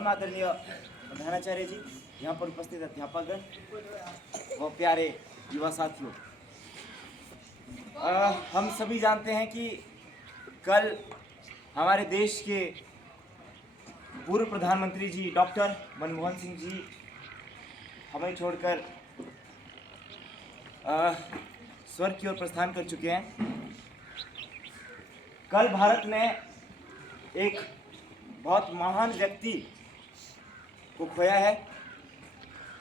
परम आदरणीय प्रधानाचार्य जी, यहाँ पर उपस्थित अध्यापकगण व प्यारे युवा साथियों, हम सभी जानते हैं कि कल हमारे देश के पूर्व प्रधानमंत्री जी डॉक्टर मनमोहन सिंह जी हमें छोड़कर स्वर्ग की ओर प्रस्थान कर चुके हैं। कल भारत ने एक बहुत महान व्यक्ति को खोया है।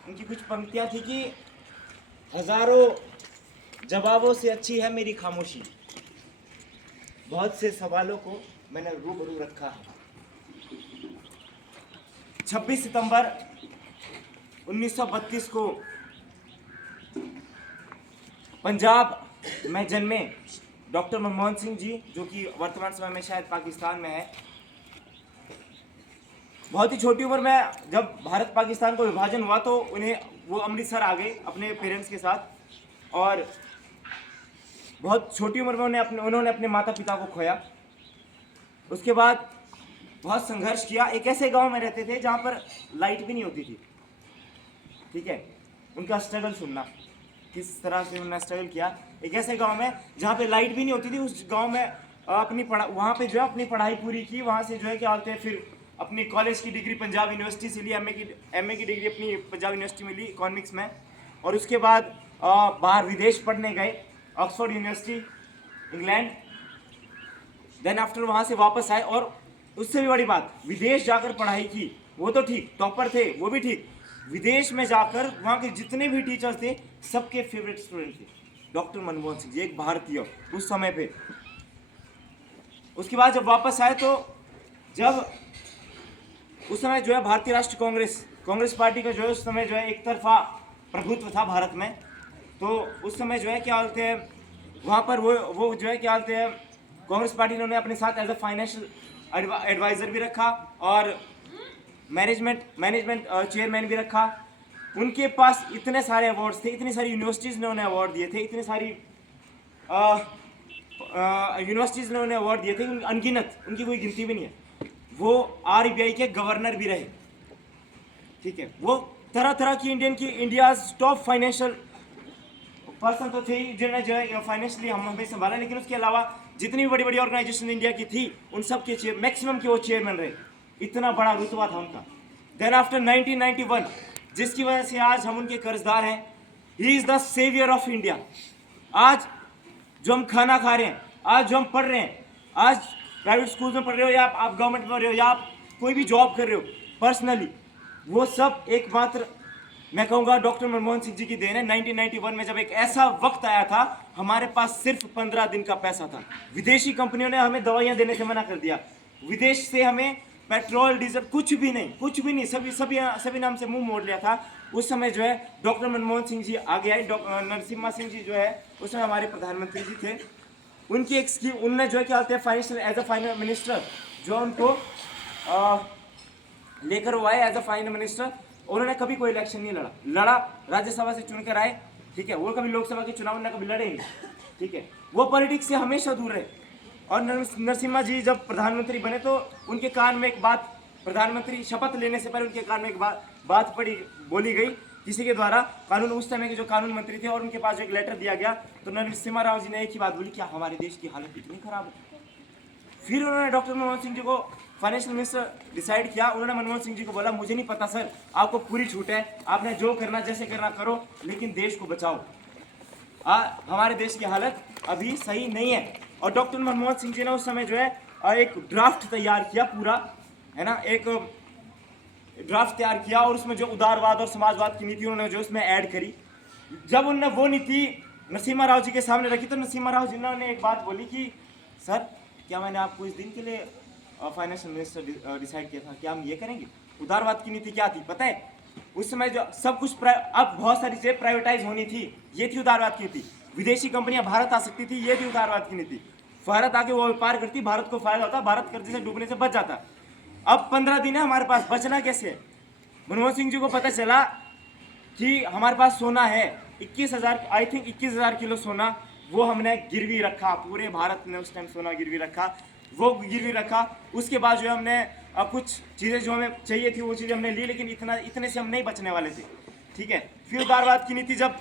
उनकी कुछ पंक्तियां थी कि हजारों जवाबों से अच्छी है मेरी खामोशी, बहुत से सवालों को मैंने रूबरू रखा है। 26 सितंबर 1932 को पंजाब में जन्मे डॉक्टर मनमोहन सिंह जी, जो कि वर्तमान समय में शायद पाकिस्तान में है। बहुत ही छोटी उम्र में जब भारत पाकिस्तान को विभाजन हुआ तो वो अमृतसर आ गए अपने पेरेंट्स के साथ, और बहुत छोटी उम्र में उन्होंने अपने माता पिता को खोया। उसके बाद बहुत संघर्ष किया। एक ऐसे गांव में रहते थे जहां पर लाइट भी नहीं होती थी। ठीक है, उनका स्ट्रगल सुनना, किस तरह से उन्होंने स्ट्रगल किया। एक ऐसे गांव में जहाँ पे लाइट भी नहीं होती थी, उस गांव में वहाँ पे जो है अपनी पढ़ाई पूरी की। वहाँ से जो है क्या बोलते हैं, फिर अपनी कॉलेज की डिग्री पंजाब यूनिवर्सिटी से ली, एमए की डिग्री अपनी पंजाब यूनिवर्सिटी में ली इकोनॉमिक्स में। और उसके बाद बाहर विदेश पढ़ने गए, Oxford University England. Then after वहाँ से वापस आए, और उससे भी बड़ी बात, विदेश जाकर पढ़ाई की। वो तो ठीक, टॉपर थे, वो भी ठीक। विदेश में जाकर वहाँ के जितने भी टीचर्स थे, सबके फेवरेट स्टूडेंट थे डॉक्टर मनमोहन सिंह जी, एक भारतीय उस समय पे। उसके बाद जब वापस आए तो जब उस समय जो है भारतीय राष्ट्र कांग्रेस पार्टी का जो है उस समय जो है एक तरफा प्रभुत्व था भारत में। तो उस समय जो है क्या बोलते हैं, वहाँ पर वो जो है क्या बोलते हैं, कांग्रेस पार्टी ने उन्हें अपने साथ एज अ फाइनेंशियल एडवाइजर भी रखा और मैनेजमेंट चेयरमैन भी रखा। उनके पास इतने सारे अवार्ड्स थे, इतनी सारी यूनिवर्सिटीज़ ने उन्हें अवार्ड दिए थे, इतनी सारी यूनिवर्सिटीज़ ने उन्हें अवार्ड दिए थे, अनगिनत, उनकी कोई गिनती भी नहीं है। वो आरबीआई के गवर्नर भी रहे। ठीक है, वो तरह तरह की इंडियाज टॉप फाइनेंशियल पर्सन तो थे ही, जिन्होंने जो है फाइनेंशियली हमें संभाला। लेकिन उसके अलावा जितनी भी बड़ी बड़ी ऑर्गेनाइजेशन इंडिया की थी, उन सब के मैक्सिमम के वो चेयरमैन रहे। इतना बड़ा रुतबा था उनका। देन आफ्टर 1991, जिसकी वजह से आज हम उनके कर्जदार हैं। He is the saviour of India. आज जो हम खाना खा रहे हैं, आज जो हम पढ़ रहे हैं, आज प्राइवेट स्कूल में पढ़ रहे हो या आप गवर्नमेंट में पढ़ रहे हो या आप कोई भी जॉब कर रहे हो पर्सनली, वो सब एकमात्र मैं कहूँगा डॉक्टर मनमोहन सिंह जी की देन है। 1991 में जब एक ऐसा वक्त आया था, हमारे पास सिर्फ 15 दिन का पैसा था। विदेशी कंपनियों ने हमें दवाइयाँ देने से मना कर दिया। विदेश से हमें पेट्रोल डीजल कुछ भी नहीं, सभी नाम से मुंह मोड़ लिया था। उस समय जो है डॉक्टर मनमोहन सिंह जी आगे आए। नरसिम्हा सिंह जी जो है उस समय हमारे प्रधानमंत्री जी थे। उनकी एक स्कीम, उनने जो है क्या होते हैं financial as a finance minister, जो उनको लेकर वो आए एज अ फाइनेंस मिनिस्टर। उन्होंने कभी कोई इलेक्शन नहीं लड़ा, राज्यसभा से चुनकर आए। ठीक है, वो कभी लोकसभा के चुनाव में कभी लड़े नहीं। ठीक है, वो पॉलिटिक्स से हमेशा दूर रहे। और नरसिम्हा जी जब प्रधानमंत्री बने तो उनके कान में एक बात, प्रधानमंत्री शपथ लेने से पहले उनके कान में एक बात बोली गई किसी के द्वारा, कानून उस समय के जो कानून मंत्री थे, और उनके पास जो एक लेटर दिया गया, तो नरसिम्हा राव जी ने एक ही बात बोली, क्या हमारे देश की हालत इतनी खराब है? फिर उन्होंने डॉक्टर मनमोहन सिंह जी को फाइनेंशियल मिनिस्टर डिसाइड किया। उन्होंने मनमोहन सिंह जी को बोला, मुझे नहीं पता सर, आपको पूरी छूट है, आपने जो करना जैसे करना करो, लेकिन देश को बचाओ। हमारे देश की हालत अभी सही नहीं है। और डॉक्टर मनमोहन सिंह जी ने उस समय जो है एक ड्राफ्ट तैयार किया पूरा, है ना, एक ड्राफ्ट तैयार किया, और उसमें जो उदारवाद और समाजवाद की नीति उन्होंने जो उसमें ऐड करी। जब उन्होंने वो नीति नरसिम्हा राव जी के सामने रखी तो नरसिम्हा राव जी ने एक बात बोली कि सर, क्या मैंने आपको इस दिन के लिए फाइनेंशियल मिनिस्टर डिसाइड किया था, क्या हम ये करेंगे? उदारवाद की नीति क्या थी पता है? उस समय जो सब कुछ अब बहुत सारी चीजें प्राइवेटाइज होनी थी, ये थी उदारवाद की नीति। विदेशी कंपनियां भारत आ सकती थी, ये थी उदारवाद की नीति। भारत आके वो व्यापार करती, भारत को फायदा होता, भारत कर्जे से डूबने से बच जाता। अब 15 दिन है हमारे पास, बचना कैसे? मनमोहन सिंह जी को पता चला कि हमारे पास सोना है 21,000 किलो सोना, वो हमने गिरवी रखा। पूरे भारत ने उस टाइम सोना गिरवी रखा, वो गिरवी रखा। उसके बाद जो है हमने कुछ चीज़ें जो हमें चाहिए थी वो चीज़ें हमने ली, लेकिन इतने से हम नहीं बचने वाले थे। ठीक है, फिर उदारवाद की नीति जब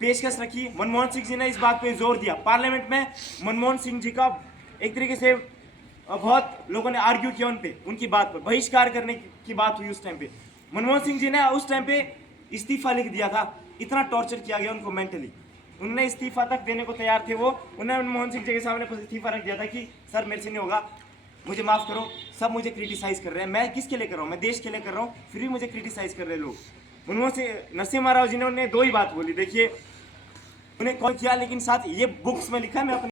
पेशकश रखी, मनमोहन सिंह जी ने इस बात पे जोर दिया। पार्लियामेंट में मनमोहन सिंह जी का एक तरीके से बहुत लोगों ने आर्ग्यू किया उन पे, उनकी बात पर बहिष्कार करने की बात हुई उस टाइम पे। मनमोहन सिंह जी ने उस टाइम पे इस्तीफा लिख दिया था, इतना टॉर्चर किया गया उनको मेंटली। उन्होंने इस्तीफा तक देने को तैयार थे वो। उन्होंने मनमोहन सिंह जी के सामने इस्तीफा रख दिया था कि सर मेरे से नहीं होगा, मुझे माफ़ करो, सब मुझे क्रिटिसाइज कर रहे हैं, मैं किसके लिए कर रहा हूँ, मैं देश के लिए कर रहा हूँ, फिर भी मुझे क्रिटिसाइज कर रहे हैं लोग। मनमोहन सिंह नरसिम्हा राव जी ने उन्हें दो ही बात बोली, देखिए उन्हें कॉल किया, लेकिन साथ ये बुक्स में लिखा है, मैं अपने